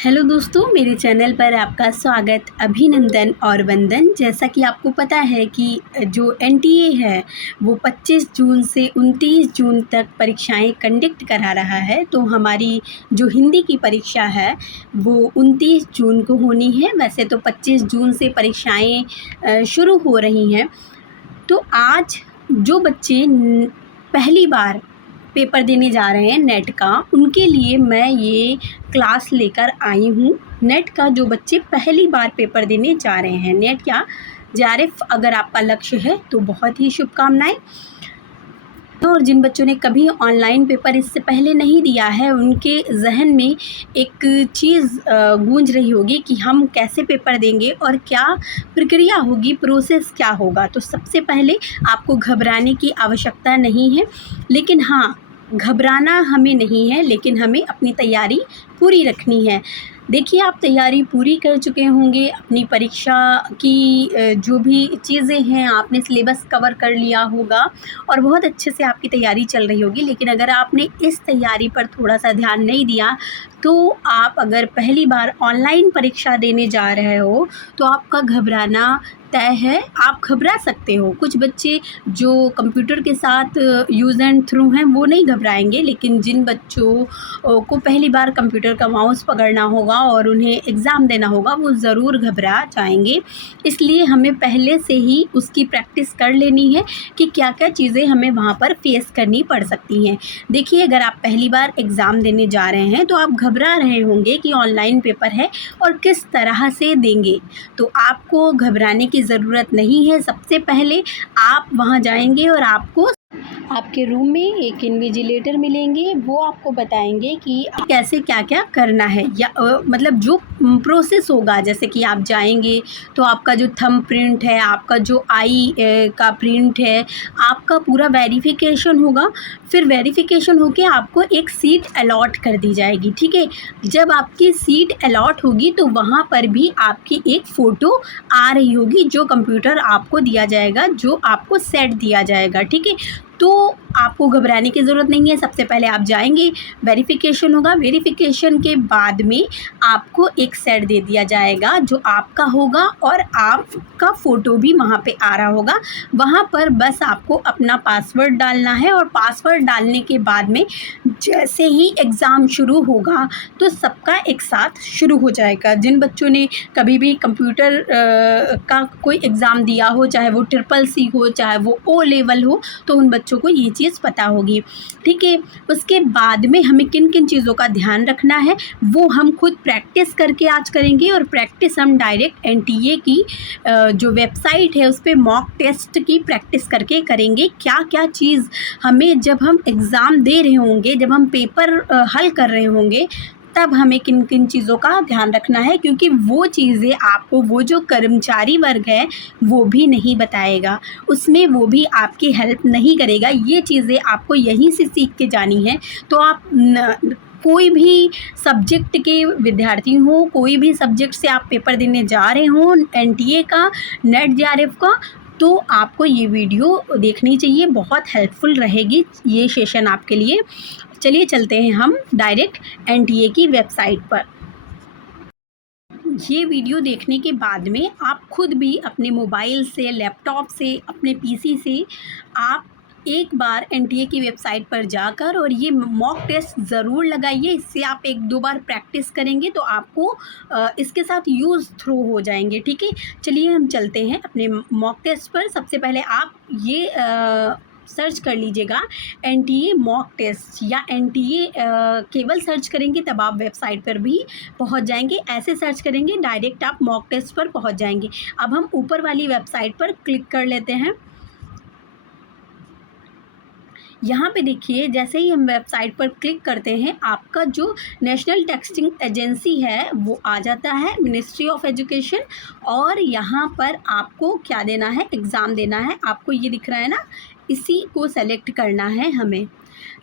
Hello दोस्तों, मेरे channel पर आपका स्वागत, अभिनंदन और वंदन। जैसा कि आपको पता है कि जो एनटीए है वो 25 जून से 29 जून तक परीक्षाएं कंडक्ट करा रहा है। तो हमारी जो हिंदी की परीक्षा है वो 29 जून को होनी है। वैसे तो 25 जून से परीक्षाएं शुरू हो रही हैं। तो आज जो बच्चे पहली बार पेपर देने जा रहे हैं नेट का, उनके लिए मैं ये क्लास लेकर आई हूँ। नेट का जो बच्चे पहली बार पेपर देने जा रहे हैं, नेट या जेआरएफ अगर आपका लक्ष्य है तो बहुत ही शुभकामनाएं। और जिन बच्चों ने कभी ऑनलाइन पेपर इससे पहले नहीं दिया है, उनके जहन में एक चीज़ गूंज रही होगी कि हम कैसे पेपर देंगे और क्या प्रक्रिया होगी, प्रोसेस क्या होगा। तो सबसे पहले आपको घबराने की आवश्यकता नहीं है, लेकिन हाँ, घबराना हमें नहीं है, लेकिन हमें अपनी तैयारी पूरी रखनी है। देखिए, आप तैयारी पूरी कर चुके होंगे, अपनी परीक्षा की जो भी चीज़ें हैं आपने सिलेबस कवर कर लिया होगा और बहुत अच्छे से आपकी तैयारी चल रही होगी। लेकिन अगर आपने इस तैयारी पर थोड़ा-सा ध्यान नहीं दिया, तो आप अगर पहली बार ऑनलाइन परीक्षा देने जा रहे हो, तो आपका घबराना तय है। आप घबरा सकते हो। कुछ बच्चे जो कंप्यूटर के साथ यूज़ एंड थ्रू हैं वो नहीं घबराएंगे, लेकिन जिन बच्चों को पहली बार कंप्यूटर का माउस पकड़ना होगा और उन्हें एग्ज़ाम देना होगा, वो ज़रूर घबरा जाएंगे। इसलिए हमें पहले से ही उसकी प्रैक्टिस कर लेनी है कि क्या-क्या चीज़ें हमें वहाँ पर फेस करनी पड़ सकती हैं। देखिए, अगर आप पहली बार एग्ज़ाम देने जा रहे हैं तो आप घबरा रहे होंगे कि ऑनलाइन पेपर है और किस तरह से देंगे। तो आपको घबराने की ज़रूरत नहीं है। सबसे पहले आप वहाँ जाएंगे और आपको आपके रूम में एक इन्विजिलेटर मिलेंगे, वो आपको बताएंगे कि कैसे क्या-क्या करना है, या मतलब जो प्रोसेस होगा। जैसे कि आप जाएंगे तो आपका जो थंब प्रिंट है, आपका जो आई का प्रिंट है, आपका पूरा वेरिफिकेशन होगा। फिर वेरिफिकेशन होके आपको एक सीट अलॉट कर दी जाएगी, ठीक है। जब आपकी सीट अलॉट होगी तो वहाँ पर भी आपकी एक फ़ोटो आ रही होगी, जो कंप्यूटर आपको दिया जाएगा, जो आपको सेट दिया जाएगा, ठीक है। तो आपको घबराने की ज़रूरत नहीं है। सबसे पहले आप जाएंगे, वेरिफिकेशन होगा, वेरिफिकेशन के बाद में आपको एक सेट दे दिया जाएगा जो आपका होगा और आपका फ़ोटो भी वहाँ पे आ रहा होगा। वहाँ पर बस आपको अपना पासवर्ड डालना है और पासवर्ड डालने के बाद में जैसे ही एग्ज़ाम शुरू होगा तो सबका एक साथ शुरू हो जाएगा। जिन बच्चों ने कभी भी कंप्यूटर का कोई एग्ज़ाम दिया हो, चाहे वो ट्रिपल सी हो, चाहे वो ओ लेवल हो, तो उन बच्चों को ये चीज़ पता होगी, ठीक है। उसके बाद में हमें किन किन चीज़ों का ध्यान रखना है वो हम खुद प्रैक्टिस करके आज करेंगे। और प्रैक्टिस हम डायरेक्ट एनटीए की जो वेबसाइट है उस पर मॉक टेस्ट की प्रैक्टिस करके करेंगे। क्या क्या चीज़ हमें जब हम एग्ज़ाम दे रहे होंगे, जब हम पेपर हल कर रहे होंगे, तब हमें किन किन चीज़ों का ध्यान रखना है, क्योंकि वो चीज़ें आपको वो जो कर्मचारी वर्ग है वो भी नहीं बताएगा, उसमें वो भी आपकी हेल्प नहीं करेगा। ये चीज़ें आपको यहीं से सीख के जानी है। तो आप कोई भी सब्जेक्ट के विद्यार्थी हो, कोई भी सब्जेक्ट से आप पेपर देने जा रहे हो, एनटीए का, नेट जेआरएफ का, तो आपको ये वीडियो देखनी चाहिए। बहुत हेल्पफुल रहेगी ये सेशन आपके लिए। चलिए चलते हैं हम डायरेक्ट एनटीए की वेबसाइट पर। ये वीडियो देखने के बाद में आप खुद भी अपने मोबाइल से, लैपटॉप से, अपने पीसी से आप एक बार एनटीए की वेबसाइट पर जाकर और ये मॉक टेस्ट ज़रूर लगाइए। इससे आप एक दो बार प्रैक्टिस करेंगे तो आपको इसके साथ यूज़ थ्रू हो जाएंगे, ठीक है। चलिए हम चलते हैं अपने मॉक टेस्ट पर। सबसे पहले आप ये सर्च कर लीजिएगा एनटीए मॉक टेस्ट, या एनटीए केवल सर्च करेंगे तब आप वेबसाइट पर भी पहुंच जाएंगे। ऐसे सर्च करेंगे डायरेक्ट आप मॉक टेस्ट पर पहुंच जाएंगे। अब हम ऊपर वाली वेबसाइट पर क्लिक कर लेते हैं। यहाँ पे देखिए, जैसे ही हम वेबसाइट पर क्लिक करते हैं, आपका जो नेशनल टेस्टिंग एजेंसी है वो आ जाता है, मिनिस्ट्री ऑफ एजुकेशन। और यहाँ पर आपको क्या देना है, एग्ज़ाम देना है। आपको ये दिख रहा है ना, इसी को सेलेक्ट करना है, हमें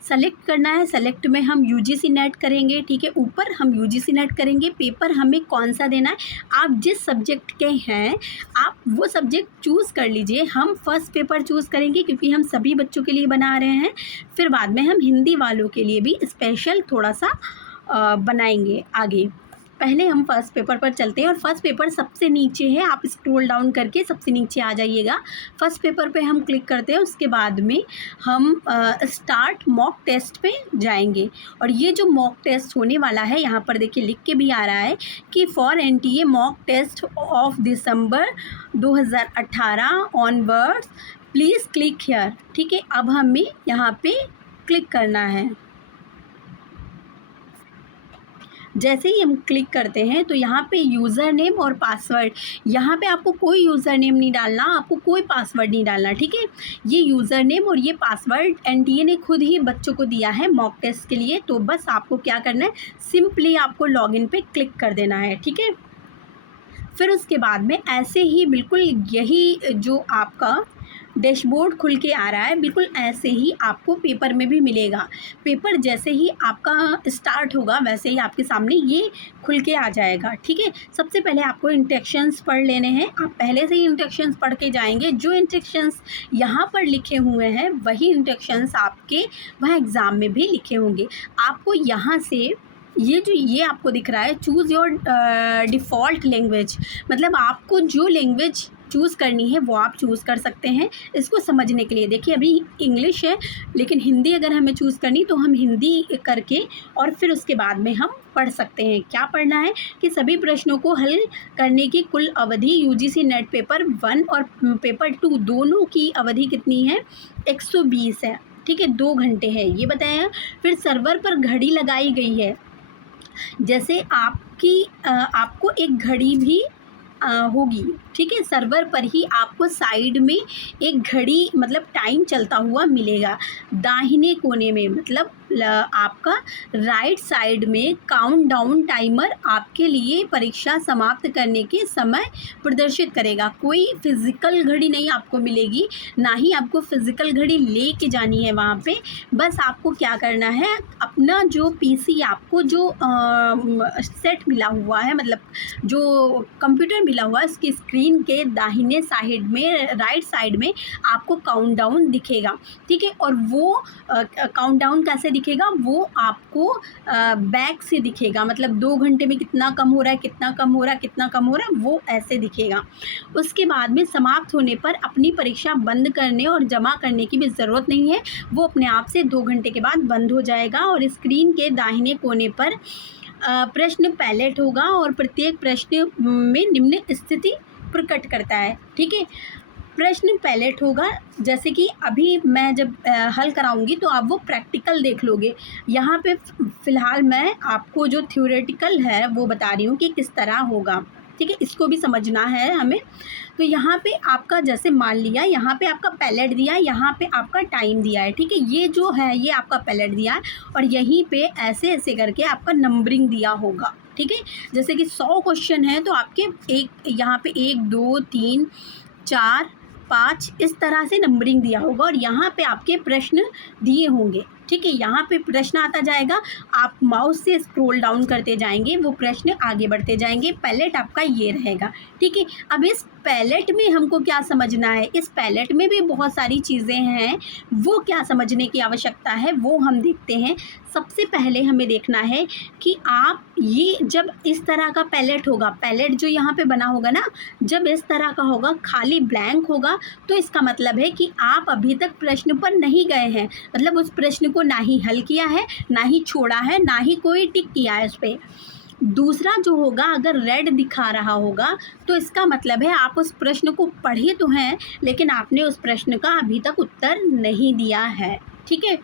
सेलेक्ट करना है। सेलेक्ट में हम यूजीसी नेट करेंगे, ठीक है। ऊपर हम यूजीसी नेट करेंगे। पेपर हमें कौन सा देना है, आप जिस सब्जेक्ट के हैं आप वो सब्जेक्ट चूज़ कर लीजिए। हम फर्स्ट पेपर चूज़ करेंगे क्योंकि हम सभी बच्चों के लिए बना रहे हैं। फिर बाद में हम हिंदी वालों के लिए भी स्पेशल थोड़ा सा बनाएंगे आगे। पहले हम फर्स्ट पेपर पर चलते हैं और फर्स्ट पेपर सबसे नीचे है, आप स्क्रॉल डाउन करके सबसे नीचे आ जाइएगा। फर्स्ट पेपर पे हम क्लिक करते हैं, उसके बाद में हम स्टार्ट मॉक टेस्ट पे जाएंगे। और ये जो मॉक टेस्ट होने वाला है, यहाँ पर देखिए लिख के भी आ रहा है कि for NTA mock test of December 2018 onwards please click here. ठीक है, अब हमें यहाँ पे क्लिक करना है। जैसे ही हम क्लिक करते हैं तो यहाँ पे यूज़र नेम और पासवर्ड, यहाँ पे आपको कोई यूज़र नेम नहीं डालना, आपको कोई पासवर्ड नहीं डालना। ठीक है, ये यूज़र नेम और ये पासवर्ड एनटीए ने खुद ही बच्चों को दिया है मॉक टेस्ट के लिए। तो बस आपको क्या करना है, सिंपली आपको लॉगिन पे क्लिक कर देना है। ठीक है, फिर उसके बाद में ऐसे ही बिल्कुल यही जो आपका डैशबोर्ड खुल के आ रहा है, बिल्कुल ऐसे ही आपको पेपर में भी मिलेगा। पेपर जैसे ही आपका स्टार्ट होगा वैसे ही आपके सामने ये खुल के आ जाएगा। ठीक है, सबसे पहले आपको इंस्ट्रक्शंस पढ़ लेने हैं। आप पहले से ही इंस्ट्रक्शंस पढ़ के जाएंगे। जो इंस्ट्रक्शंस यहाँ पर लिखे हुए हैं वही इंस्ट्रक्शंस आपके वहाँ एग्ज़ाम में भी लिखे होंगे। आपको यहाँ से ये आपको दिख रहा है चूज़ योर डिफ़ॉल्ट लैंग्वेज, मतलब आपको जो लैंग्वेज चूज़ करनी है वो आप चूज़ कर सकते हैं। इसको समझने के लिए देखिए, अभी इंग्लिश है लेकिन हिंदी अगर हमें चूज़ करनी तो हम हिंदी करके और फिर उसके बाद में हम पढ़ सकते हैं। क्या पढ़ना है कि सभी प्रश्नों को हल करने की कुल अवधि यूजीसी नेट पेपर 1 और पेपर 2 दोनों की अवधि कितनी है, 120 है। ठीक है, 2 घंटे है ये बताया। फिर सर्वर पर घड़ी लगाई गई है, जैसे आपको एक घड़ी भी होगी। ठीक है, सर्वर पर ही आपको साइड में एक घड़ी मतलब टाइम चलता हुआ मिलेगा। दाहिने कोने में मतलब आपका राइट साइड में काउंटडाउन टाइमर आपके लिए परीक्षा समाप्त करने के समय प्रदर्शित करेगा। कोई फिज़िकल घड़ी नहीं आपको मिलेगी, ना ही आपको फिज़िकल घड़ी लेके जानी है वहाँ पे। बस आपको क्या करना है, अपना जो पीसी आपको जो सेट मिला हुआ है, मतलब जो कंप्यूटर मिला हुआ है, उसकी स्क्रीन के दाहिने साइड में राइट साइड में आपको काउंटडाउन दिखेगा। ठीक है, और वो काउंटडाउन कैसे दिखेगा, वो आपको बैक से दिखेगा, मतलब 2 घंटे में कितना कम हो रहा है, कितना कम हो रहा है, कितना कम हो रहा है, वो ऐसे दिखेगा। उसके बाद में समाप्त होने पर अपनी परीक्षा बंद करने और जमा करने की भी ज़रूरत नहीं है, वो अपने आप से 2 घंटे के बाद बंद हो जाएगा। और स्क्रीन के दाहिने कोने पर प्रश्न पैलेट होगा और प्रत्येक प्रश्न में निम्न स्थिति प्रकट करता है। ठीक है, प्रश्न पैलेट होगा, जैसे कि अभी मैं जब हल कराऊंगी तो आप वो प्रैक्टिकल देख लोगे। यहाँ पे फ़िलहाल मैं आपको जो थ्योरेटिकल है वो बता रही हूँ कि किस तरह होगा। ठीक है, इसको भी समझना है हमें। तो यहाँ पे आपका जैसे मान लिया, यहाँ पे आपका पैलेट दिया है, यहाँ पे आपका टाइम दिया है। ठीक है, ये जो है ये आपका पैलेट दिया है और यहीं पे ऐसे ऐसे करके आपका नंबरिंग दिया होगा। ठीक है, जैसे कि 100 क्वेश्चन है तो आपके यहाँ पे 1 2 3 4 5 इस तरह से नंबरिंग दिया होगा और यहाँ पे आपके प्रश्न दिए होंगे। ठीक है, यहाँ पे प्रश्न आता जाएगा, आप माउस से स्क्रॉल डाउन करते जाएंगे, वो प्रश्न आगे बढ़ते जाएंगे। पैलेट आपका ये रहेगा। ठीक है, अब इस पैलेट में हमको क्या समझना है, इस पैलेट में भी बहुत सारी चीज़ें हैं, वो क्या समझने की आवश्यकता है वो हम देखते हैं। सबसे पहले हमें देखना है कि आप ये जब इस तरह का पैलेट होगा, पैलेट जो यहाँ पे बना होगा ना, जब इस तरह का होगा, खाली ब्लैंक होगा, तो इसका मतलब है कि आप अभी तक प्रश्न पर नहीं गए हैं, मतलब उस प्रश्न को ना ही हल किया है, ना ही छोड़ा है, ना ही कोई टिक किया है उस पर। दूसरा जो होगा, अगर रेड दिखा रहा होगा तो इसका मतलब है आप उस प्रश्न को पढ़े तो हैं लेकिन आपने उस प्रश्न का अभी तक उत्तर नहीं दिया है। ठीक है,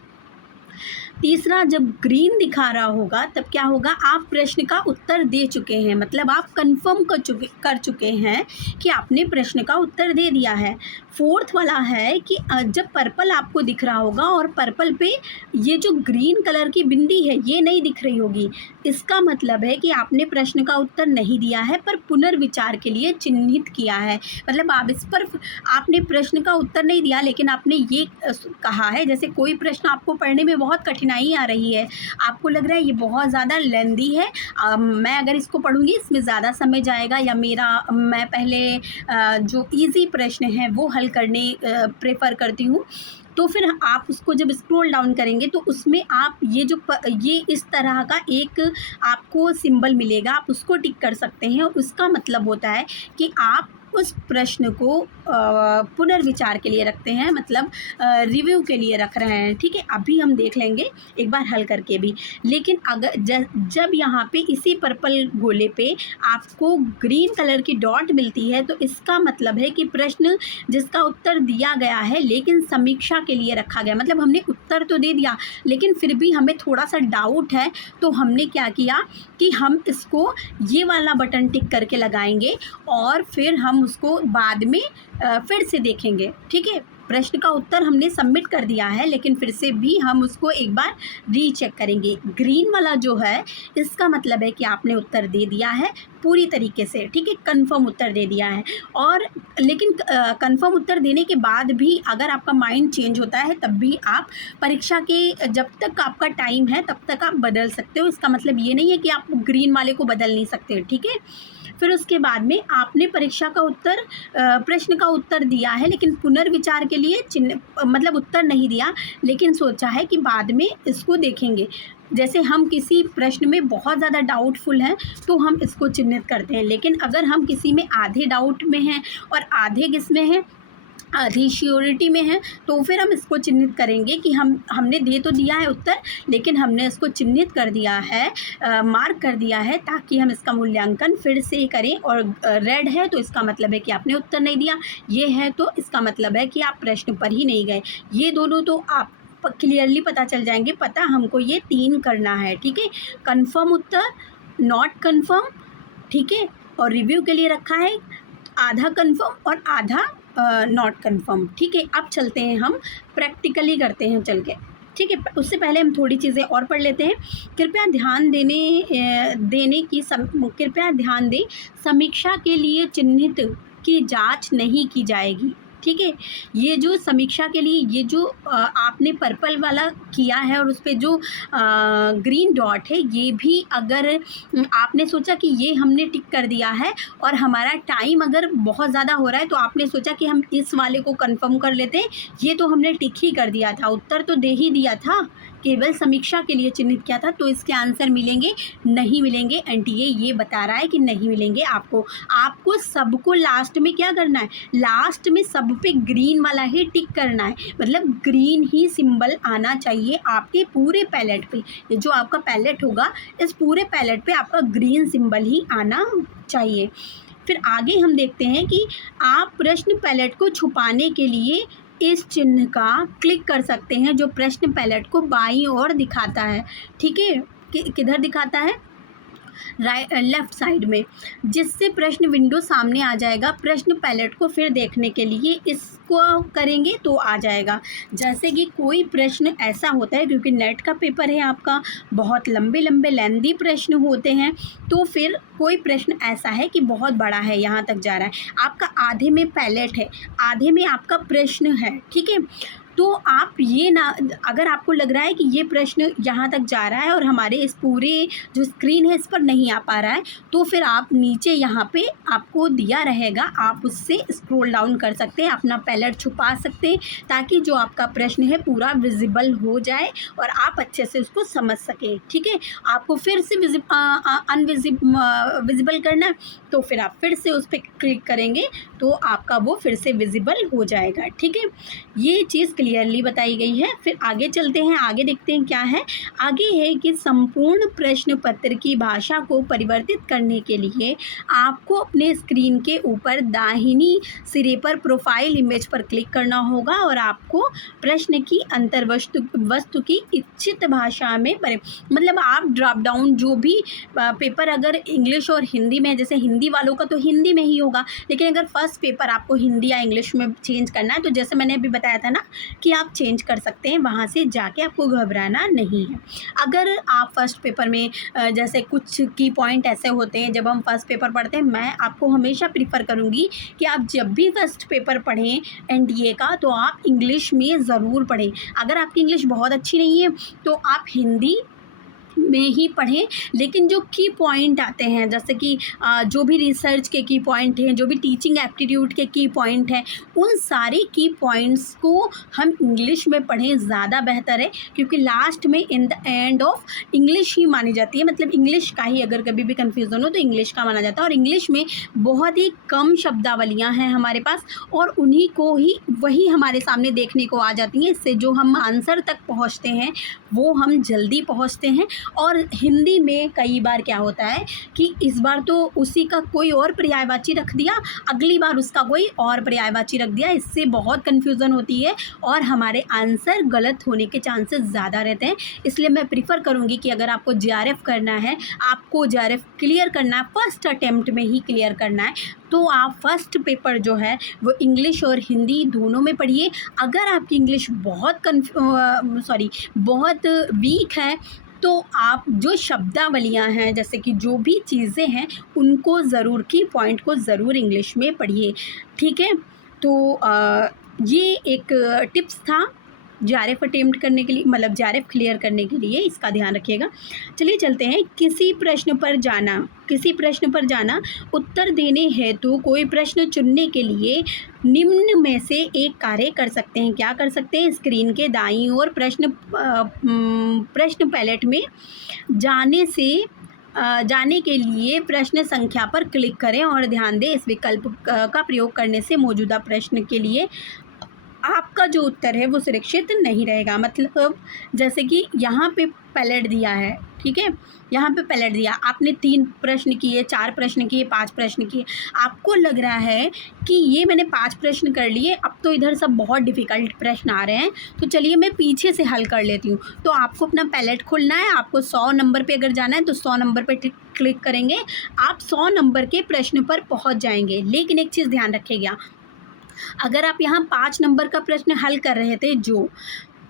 तीसरा जब ग्रीन दिखा रहा होगा तब क्या होगा, आप प्रश्न का उत्तर दे चुके हैं, मतलब आप कंफर्म कर चुके हैं कि आपने प्रश्न का उत्तर दे दिया है। फोर्थ वाला है कि जब पर्पल आपको दिख रहा होगा और पर्पल पे ये जो ग्रीन कलर की बिंदी है ये नहीं दिख रही होगी, इसका मतलब है कि आपने प्रश्न का उत्तर नहीं दिया है पर पुनर्विचार के लिए चिन्हित किया है। मतलब आप इस पर आपने प्रश्न का उत्तर नहीं दिया लेकिन आपने ये कहा है, जैसे कोई प्रश्न आपको पढ़ने में बहुत कठिनाई आ रही है, आपको लग रहा है ये बहुत ज़्यादा लेंदी है, मैं अगर इसको पढ़ूंगी इसमें ज़्यादा समय जाएगा, या मैं पहले जो इजी प्रश्न है वो हल करने प्रेफर करती हूँ, तो फिर आप उसको जब स्क्रॉल डाउन करेंगे तो उसमें आप ये इस तरह का एक आपको सिंबल मिलेगा, आप उसको टिक कर सकते हैं। उसका मतलब होता है कि आप उस प्रश्न को पुनर्विचार के लिए रखते हैं, मतलब रिव्यू के लिए रख रहे हैं। ठीक है, अभी हम देख लेंगे एक बार हल करके भी। लेकिन अगर जब यहाँ पे इसी पर्पल गोले पे आपको ग्रीन कलर की डॉट मिलती है तो इसका मतलब है कि प्रश्न जिसका उत्तर दिया गया है लेकिन समीक्षा के लिए रखा गया, मतलब हमने उत्तर तो दे दिया लेकिन फिर भी हमें थोड़ा सा डाउट है, तो हमने क्या किया कि हम इसको ये वाला बटन टिक करके लगाएंगे और फिर हम उसको बाद में फिर से देखेंगे। ठीक है, प्रश्न का उत्तर हमने सबमिट कर दिया है लेकिन फिर से भी हम उसको एक बार रीचेक करेंगे। ग्रीन वाला जो है इसका मतलब है कि आपने उत्तर दे दिया है पूरी तरीके से। ठीक है, कंफर्म उत्तर दे दिया है। और लेकिन कंफर्म उत्तर देने के बाद भी अगर आपका माइंड चेंज होता है तब भी आप परीक्षा के जब तक आपका टाइम है तब तक आप बदल सकते हो। इसका मतलब ये नहीं है कि आप ग्रीन वाले को बदल नहीं सकते। ठीक है, फिर उसके बाद में आपने परीक्षा का उत्तर प्रश्न का उत्तर दिया है लेकिन पुनर्विचार के लिए चिन्ह मतलब उत्तर नहीं दिया, लेकिन सोचा है कि बाद में इसको देखेंगे। जैसे हम किसी प्रश्न में बहुत ज़्यादा डाउटफुल हैं तो हम इसको चिन्हित करते हैं, लेकिन अगर हम किसी में आधे डाउट में हैं और आधे किस में हैं, आधी श्योरिटी में है, तो फिर हम इसको चिन्हित करेंगे कि हमने दे तो दिया है उत्तर लेकिन हमने इसको चिन्हित कर दिया है, मार्क कर दिया है ताकि हम इसका मूल्यांकन फिर से करें। और रेड है तो इसका मतलब है कि आपने उत्तर नहीं दिया, ये है तो इसका मतलब है कि आप प्रश्न पर ही नहीं गए। ये दोनों तो आप क्लियरली पता चल जाएंगे। पता हमको ये 3 करना है। ठीक है, कंफर्म उत्तर, नॉट कंफर्म, ठीक है, और रिव्यू के लिए रखा है आधा कंफर्म और आधा नॉट कंफर्म। ठीक है, अब चलते हैं हम प्रैक्टिकली करते हैं चल के। ठीक है, उससे पहले हम थोड़ी चीज़ें और पढ़ लेते हैं। कृपया ध्यान कृपया ध्यान दें, समीक्षा के लिए चिन्हित की जांच नहीं की जाएगी। ठीक है, ये जो समीक्षा के लिए ये जो आपने पर्पल वाला किया है और उस पर जो ग्रीन डॉट है, ये भी अगर आपने सोचा कि ये हमने टिक कर दिया है और हमारा टाइम अगर बहुत ज़्यादा हो रहा है तो आपने सोचा कि हम इस वाले को कंफर्म कर लेते हैं, ये तो हमने टिक ही कर दिया था, उत्तर तो दे ही दिया था, केवल समीक्षा के लिए चिन्हित किया था, तो इसके आंसर मिलेंगे नहीं मिलेंगे। एनटीए ये बता रहा है कि नहीं मिलेंगे। आपको सबको लास्ट में क्या करना है, लास्ट में सब पे ग्रीन वाला ही टिक करना है, मतलब ग्रीन ही सिंबल आना चाहिए आपके पूरे पैलेट पे। ये जो आपका पैलेट होगा इस पूरे पैलेट पे आपका ग्रीन सिंबल ही आना चाहिए। फिर आगे हम देखते हैं कि आप प्रश्न पैलेट को छुपाने के लिए इस चिन्ह का क्लिक कर सकते हैं जो प्रश्न पैलेट को बाईं ओर दिखाता है। ठीक है, किधर दिखाता है, लेफ़्ट साइड में, जिससे प्रश्न विंडो सामने आ जाएगा। प्रश्न पैलेट को फिर देखने के लिए इसको करेंगे तो आ जाएगा। जैसे कि कोई प्रश्न ऐसा होता है, क्योंकि नेट का पेपर है आपका, बहुत लंबे लंबे लेंदी प्रश्न होते हैं, तो फिर कोई प्रश्न ऐसा है कि बहुत बड़ा है, यहाँ तक जा रहा है, आपका आधे में पैलेट है, आधे में आपका प्रश्न है। ठीक है, तो आप ये ना, अगर आपको लग रहा है कि ये प्रश्न यहाँ तक जा रहा है और हमारे इस पूरे जो स्क्रीन है इस पर नहीं आ पा रहा है, तो फिर आप नीचे यहाँ पे आपको दिया रहेगा, आप उससे स्क्रॉल डाउन कर सकते हैं, अपना पैलेट छुपा सकते हैं ताकि जो आपका प्रश्न है पूरा विजिबल हो जाए और आप अच्छे से उसको समझ सकें। ठीक है, आपको फिर से विजिबल करना है तो फिर आप फिर से उस पर क्लिक करेंगे तो आपका वो फिर से विजिबल हो जाएगा। ठीक है, ये चीज़ क्लियरली बताई गई है। फिर आगे चलते हैं, आगे देखते हैं क्या है। आगे है कि संपूर्ण प्रश्न पत्र की भाषा को परिवर्तित करने के लिए आपको अपने स्क्रीन के ऊपर दाहिनी सिरे पर प्रोफाइल इमेज पर क्लिक करना होगा और आपको प्रश्न की अंतर वस्तु की इच्छित भाषा में मतलब आप ड्रॉप डाउन जो भी पेपर अगर इंग्लिश और हिंदी में, जैसे हिंदी वालों का तो हिंदी में ही होगा, लेकिन अगर फर्स्ट पेपर आपको हिंदी या इंग्लिश में चेंज करना है तो जैसे मैंने अभी बताया था ना कि आप चेंज कर सकते हैं, वहाँ से जाके आपको घबराना नहीं है। अगर आप फर्स्ट पेपर में जैसे कुछ की पॉइंट ऐसे होते हैं जब हम फर्स्ट पेपर पढ़ते हैं, मैं आपको हमेशा प्रीफर करूँगी कि आप जब भी फर्स्ट पेपर पढ़ें एनडीए का तो आप इंग्लिश में ज़रूर पढ़ें। अगर आपकी इंग्लिश बहुत अच्छी नहीं है तो आप हिंदी में ही पढ़ें, लेकिन जो की पॉइंट आते हैं जैसे कि जो भी रिसर्च के की पॉइंट हैं, जो भी टीचिंग एप्टीट्यूड के की पॉइंट हैं, उन सारे की पॉइंट्स को हम इंग्लिश में पढ़ें, ज़्यादा बेहतर है। क्योंकि लास्ट में in the end of English ही मानी जाती है, मतलब इंग्लिश का ही अगर कभी भी कन्फ्यूज़न हो तो इंग्लिश का माना जाता है। और इंग्लिश में बहुत ही कम शब्दावलियाँ हैं हमारे पास, और उन्हीं को ही वही हमारे सामने देखने को आ जाती हैं। इससे जो हम आंसर तक पहुँचते हैं वो हम जल्दी पहुँचते हैं। और हिंदी में कई बार क्या होता है कि इस बार तो उसी का कोई और पर्यायवाची रख दिया, अगली बार उसका कोई और पर्यायवाची रख दिया, इससे बहुत कन्फ्यूज़न होती है और हमारे आंसर गलत होने के चांसेस ज़्यादा रहते हैं। इसलिए मैं प्रीफर करूँगी कि अगर आपको जेआरएफ करना है, आपको जेआरएफ क्लियर करना है, फर्स्ट अटेम्प्ट में ही क्लियर करना है, तो आप फर्स्ट पेपर जो है वो इंग्लिश और हिंदी दोनों में पढ़िए। अगर आपकी इंग्लिश बहुत वीक है तो आप जो शब्दावलियाँ हैं, जैसे कि जो भी चीज़ें हैं, उनको ज़रूर की पॉइंट को ज़रूर इंग्लिश में पढ़िए, ठीक है। तो ये एक टिप्स था जेआरएफ अटेम्प्ट करने के लिए, मतलब जेआरएफ क्लियर करने के लिए, इसका ध्यान रखिएगा। चलिए चलते हैं। किसी प्रश्न पर जाना उत्तर देने हेतु कोई प्रश्न चुनने के लिए निम्न में से एक कार्य कर सकते हैं। क्या कर सकते हैं? स्क्रीन के दाईं ओर प्रश्न पैलेट में जाने के लिए प्रश्न संख्या पर क्लिक करें और ध्यान दें, इस विकल्प का प्रयोग करने से मौजूदा प्रश्न के लिए आपका जो उत्तर है वो सुरक्षित नहीं रहेगा। मतलब जैसे कि यहाँ पे पैलेट दिया है, ठीक है, यहाँ पे पैलेट दिया, आपने 3 प्रश्न किए, 4 प्रश्न किए, 5 प्रश्न किए, आपको लग रहा है कि ये मैंने 5 प्रश्न कर लिए, अब तो इधर सब बहुत डिफ़िकल्ट प्रश्न आ रहे हैं, तो चलिए मैं पीछे से हल कर लेती हूँ। तो आपको अपना पैलेट खोलना है, आपको 100 नंबर पे अगर जाना है तो 100 नंबर पे क्लिक करेंगे, आप 100 नंबर के प्रश्न पर पहुँच जाएंगे। लेकिन एक चीज़ ध्यान रखिएगा, अगर आप यहाँ 5 नंबर का प्रश्न हल कर रहे थे,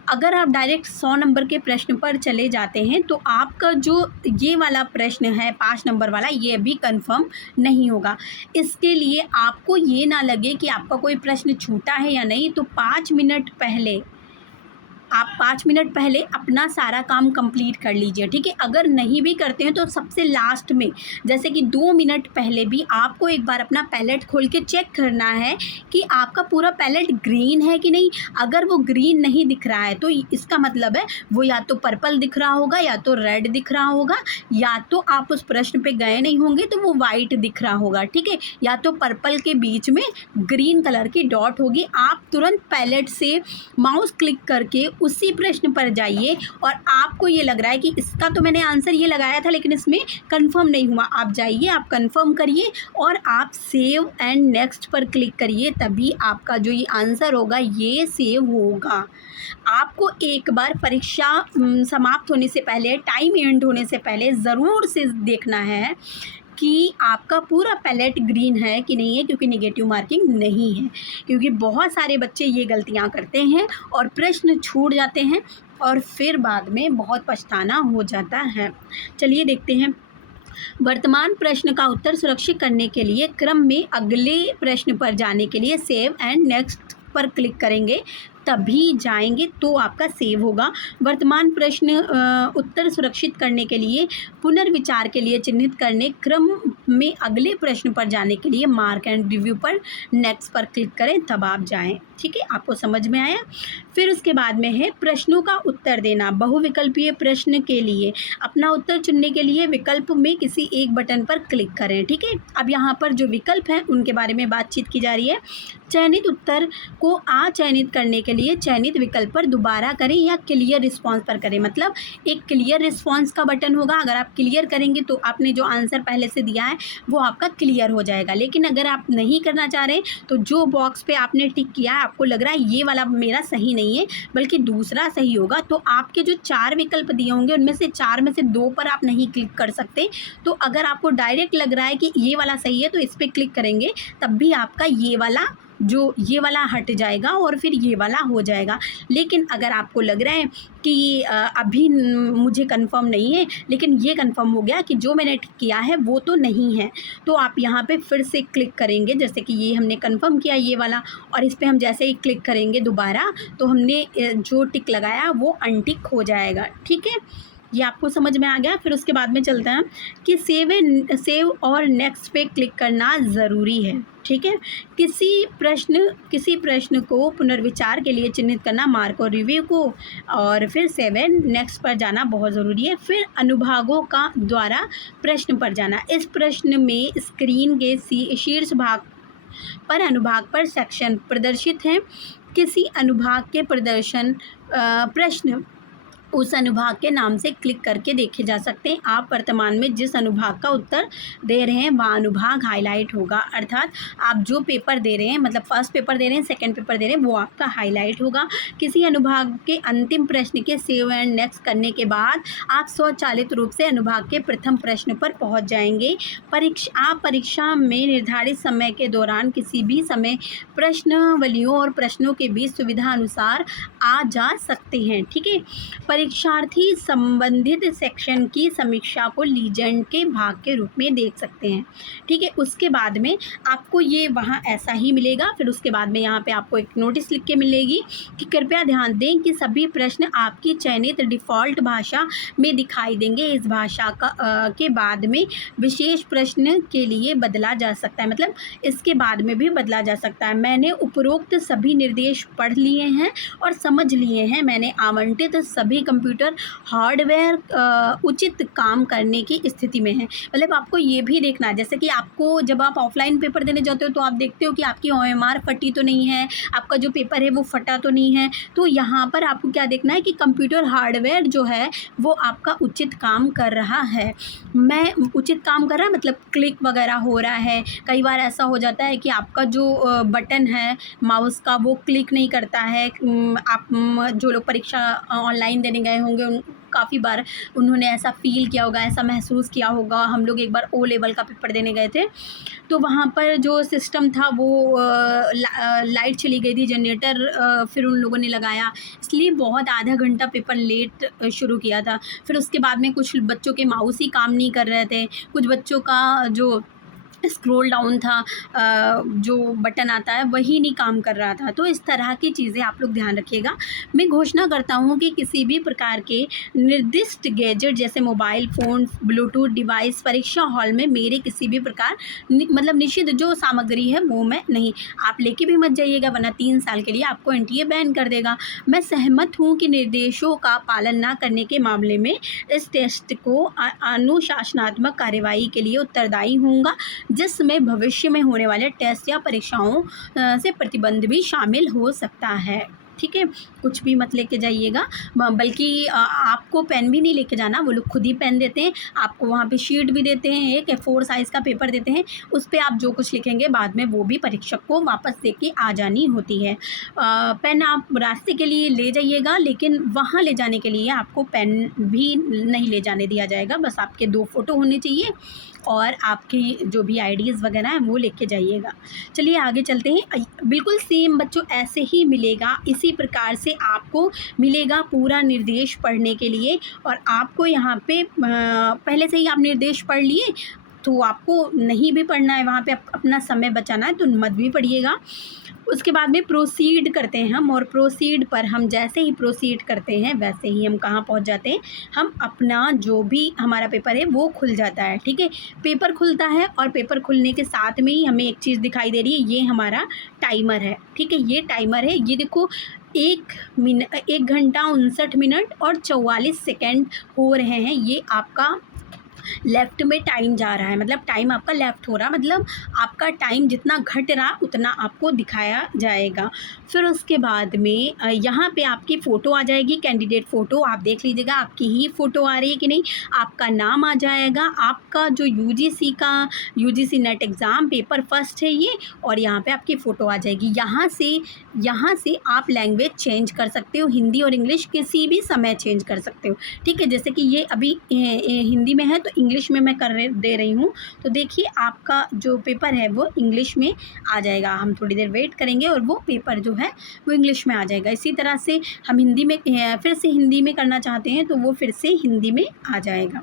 अगर आप डायरेक्ट 100 नंबर के प्रश्न पर चले जाते हैं तो आपका जो ये वाला प्रश्न है 5 नंबर वाला, ये भी कंफर्म नहीं होगा। इसके लिए आपको ये ना लगे कि आपका कोई प्रश्न छूटा है या नहीं, तो 5 मिनट पहले अपना सारा काम कंप्लीट कर लीजिए, ठीक है। अगर नहीं भी करते हैं तो सबसे लास्ट में, जैसे कि 2 मिनट पहले भी आपको एक बार अपना पैलेट खोल के चेक करना है कि आपका पूरा पैलेट ग्रीन है कि नहीं। अगर वो ग्रीन नहीं दिख रहा है तो इसका मतलब है वो या तो पर्पल दिख रहा होगा, या तो रेड दिख रहा होगा, या तो आप उस प्रश्न पे गए नहीं होंगे तो वो वाइट दिख रहा होगा, ठीक है, या तो पर्पल के बीच में ग्रीन कलर की डॉट होगी। आप तुरंत पैलेट से माउस क्लिक करके उसी प्रश्न पर जाइए, और आपको ये लग रहा है कि इसका तो मैंने आंसर ये लगाया था लेकिन इसमें कंफर्म नहीं हुआ, आप जाइए, आप कंफर्म करिए और आप सेव एंड नेक्स्ट पर क्लिक करिए, तभी आपका जो ये आंसर होगा ये सेव होगा। आपको एक बार परीक्षा समाप्त होने से पहले, टाइम एंड होने से पहले ज़रूर से देखना है कि आपका पूरा पैलेट ग्रीन है कि नहीं है, क्योंकि नेगेटिव मार्किंग नहीं है। क्योंकि बहुत सारे बच्चे ये गलतियां करते हैं और प्रश्न छूट जाते हैं और फिर बाद में बहुत पछताना हो जाता है। चलिए देखते हैं। वर्तमान प्रश्न का उत्तर सुरक्षित करने के लिए क्रम में अगले प्रश्न पर जाने के लिए सेव एंड नेक्स्ट पर क्लिक करेंगे, तभी जाएंगे तो आपका सेव होगा। वर्तमान प्रश्न उत्तर सुरक्षित करने के लिए पुनर्विचार के लिए चिन्हित करने, क्रम में अगले प्रश्न पर जाने के लिए मार्क एंड रिव्यू पर नेक्स्ट पर क्लिक करें, तब आप जाएं, ठीक है। आपको समझ में आया। फिर उसके बाद में है प्रश्नों का उत्तर देना। बहुविकल्पीय प्रश्न के लिए अपना उत्तर चुनने के लिए विकल्प में किसी एक बटन पर क्लिक करें, ठीक है। अब यहाँ पर जो विकल्प हैं उनके बारे में बातचीत की जा रही है। चयनित उत्तर को अचयनित करने के लिए चयनित विकल्प पर दोबारा करें या क्लियर रिस्पॉन्स पर करें। मतलब एक क्लियर रिस्पॉन्स का बटन होगा, अगर आप क्लियर करेंगे तो आपने जो आंसर पहले से दिया है वो आपका क्लियर हो जाएगा। लेकिन अगर आप नहीं करना चाह रहे तो जो बॉक्स पे आपने टिक किया है, आपको लग रहा है ये वाला मेरा सही नहीं है बल्कि दूसरा सही होगा, तो आपके जो 4 विकल्प दिए होंगे उनमें से 4 में से 2 पर आप नहीं क्लिक कर सकते। तो अगर आपको डायरेक्ट लग रहा है कि ये वाला सही है तो इस पर क्लिक करेंगे, तब भी आपका ये वाला हट जाएगा और फिर ये वाला हो जाएगा। लेकिन अगर आपको लग रहा है कि अभी मुझे कंफर्म नहीं है लेकिन ये कंफर्म हो गया कि जो मैंने किया है वो तो नहीं है, तो आप यहाँ पे फिर से क्लिक करेंगे। जैसे कि ये हमने कंफर्म किया ये वाला, और इस पर हम जैसे ही क्लिक करेंगे दोबारा तो हमने जो टिक लगाया वो अनटिक हो जाएगा, ठीक है। ये आपको समझ में आ गया। फिर उसके बाद में चलते हैं कि सेव और नेक्स्ट पे क्लिक करना ज़रूरी है, ठीक है। किसी प्रश्न को पुनर्विचार के लिए चिन्हित करना, मार्क और रिव्यू को, और फिर सेव एंड नेक्स्ट पर जाना बहुत ज़रूरी है। फिर अनुभागों का द्वारा प्रश्न पर जाना। इस प्रश्न में स्क्रीन के शीर्ष भाग पर अनुभाग पर सेक्शन प्रदर्शित हैं। किसी अनुभाग के प्रश्न उस अनुभाग के नाम से क्लिक करके देखे जा सकते हैं। आप वर्तमान में जिस अनुभाग का उत्तर दे रहे हैं वह अनुभाग हाईलाइट होगा, अर्थात आप जो पेपर दे रहे हैं, मतलब फर्स्ट पेपर दे रहे हैं, सेकंड पेपर दे रहे हैं, वो आपका हाईलाइट होगा। किसी अनुभाग के अंतिम प्रश्न के सेव एंड नेक्स्ट करने के बाद आप स्वचालित रूप से अनुभाग के प्रथम प्रश्न पर पहुँच जाएंगे। आप परीक्षा में निर्धारित समय के दौरान किसी भी समय प्रश्नावलियों और प्रश्नों के बीच सुविधा अनुसार आ जा सकते हैं, ठीक है। परीक्षार्थी संबंधित सेक्शन की समीक्षा को लीजेंड के भाग के रूप में देख सकते हैं, ठीक है। उसके बाद में आपको ये वहाँ ऐसा ही मिलेगा। फिर उसके बाद में यहाँ पे आपको एक नोटिस लिख के मिलेगी कि कृपया ध्यान दें कि सभी प्रश्न आपकी चयनित डिफ़ॉल्ट भाषा में दिखाई देंगे। इस भाषा के बाद में विशेष प्रश्न के लिए बदला जा सकता है, मतलब इसके बाद में भी बदला जा सकता है। मैंने उपरोक्त सभी निर्देश पढ़ लिए हैं और समझ लिए हैं। मैंने आवंटित सभी कंप्यूटर हार्डवेयर उचित काम करने की स्थिति में है। मतलब आपको ये भी देखना है, जैसे कि आपको जब आप ऑफलाइन पेपर देने जाते हो तो आप देखते हो कि आपकी OMR फटी तो नहीं है, आपका जो पेपर है वो फटा तो नहीं है। तो यहाँ पर आपको क्या देखना है कि कंप्यूटर हार्डवेयर जो है वो आपका उचित काम कर रहा है। मैं उचित काम कर रहा है मतलब क्लिक वगैरह हो रहा है। कई बार ऐसा हो जाता है कि आपका जो बटन है माउस का वो क्लिक नहीं करता है। आप जो लोग परीक्षा ऑनलाइन देने गए होंगे उन काफ़ी बार उन्होंने ऐसा फ़ील किया होगा, ऐसा महसूस किया होगा। हम लोग एक बार O लेवल का पेपर देने गए थे तो वहाँ पर जो सिस्टम था वो लाइट चली गई थी, जनरेटर फिर उन लोगों ने लगाया, इसलिए बहुत आधा घंटा पेपर लेट शुरू किया था। फिर उसके बाद में कुछ बच्चों के माउस ही काम नहीं कर रहे थे, कुछ बच्चों का जो स्क्रॉल डाउन था जो बटन आता है वही नहीं काम कर रहा था। तो इस तरह की चीज़ें आप लोग ध्यान रखिएगा। मैं घोषणा करता हूँ कि किसी भी प्रकार के निर्दिष्ट गैजेट जैसे मोबाइल फ़ोन, ब्लूटूथ डिवाइस परीक्षा हॉल में मेरे किसी भी प्रकार मतलब निषिद्ध जो सामग्री है वो मैं नहीं, आप लेके भी मत जाइएगा वरना 3 साल के लिए आपको NTA बैन कर देगा। मैं सहमत हूँ कि निर्देशों का पालन न करने के मामले में इस टेस्ट को अनुशासनात्मक कार्रवाई के लिए उत्तरदायी होऊंगा, जिसमें भविष्य में होने वाले टेस्ट या परीक्षाओं से प्रतिबंध भी शामिल हो सकता है, ठीक है। कुछ भी मत लेके जाइएगा, बल्कि आपको पेन भी नहीं लेके जाना, वो लोग खुद ही पेन देते हैं आपको। वहाँ पे शीट भी देते हैं, एक A4 साइज़ का पेपर देते हैं, उस पर आप जो कुछ लिखेंगे बाद में वो भी परीक्षक को वापस दे के आ जानी होती है। पेन आप रास्ते के लिए ले जाइएगा, लेकिन वहाँ ले जाने के लिए आपको पेन भी नहीं ले जाने दिया जाएगा। बस आपके 2 फ़ोटो होने चाहिए और आपकी जो भी IDs वगैरह हैं वो लेके जाइएगा। चलिए आगे चलते हैं। बिल्कुल सेम बच्चों ऐसे ही मिलेगा, इसी प्रकार से आपको मिलेगा पूरा निर्देश पढ़ने के लिए। और आपको यहाँ पे पहले से ही आप निर्देश पढ़ लिए तो आपको नहीं भी पढ़ना है, वहाँ पे अपना समय बचाना है तो मत भी पढ़िएगा। उसके बाद में प्रोसीड करते हैं हम, और प्रोसीड पर हम जैसे ही प्रोसीड करते हैं वैसे ही हम कहाँ पहुँच जाते हैं, हम अपना जो भी हमारा पेपर है वो खुल जाता है, ठीक है। पेपर खुलता है और पेपर खुलने के साथ में ही हमें एक चीज़ दिखाई दे रही है, ये हमारा टाइमर है, ठीक है। ये टाइमर है, ये देखो 1 घंटा 59 मिनट और 44 सेकेंड हो रहे हैं। ये आपका लेफ़्ट में टाइम जा रहा है, मतलब टाइम आपका लेफ़्ट हो रहा है, मतलब आपका टाइम जितना घट रहा उतना आपको दिखाया जाएगा। फिर उसके बाद में यहाँ पे आपकी फ़ोटो आ जाएगी, कैंडिडेट फ़ोटो आप देख लीजिएगा आपकी ही फ़ोटो आ रही है कि नहीं। आपका नाम आ जाएगा, आपका जो UGC net exam paper first है ये, और यहाँ पे आपकी फ़ोटो आ जाएगी। यहाँ से आप लैंग्वेज चेंज कर सकते हो, हिंदी और इंग्लिश किसी भी समय चेंज कर सकते हो, ठीक है। जैसे कि ये अभी हिंदी में है तो इंग्लिश में मैं दे रही हूँ, तो देखिए आपका जो पेपर है वो इंग्लिश में आ जाएगा। हम थोड़ी देर वेट करेंगे और वो पेपर जो है वो इंग्लिश में आ जाएगा। इसी तरह से हम हिंदी में फिर से हिंदी में करना चाहते हैं तो वो फिर से हिंदी में आ जाएगा।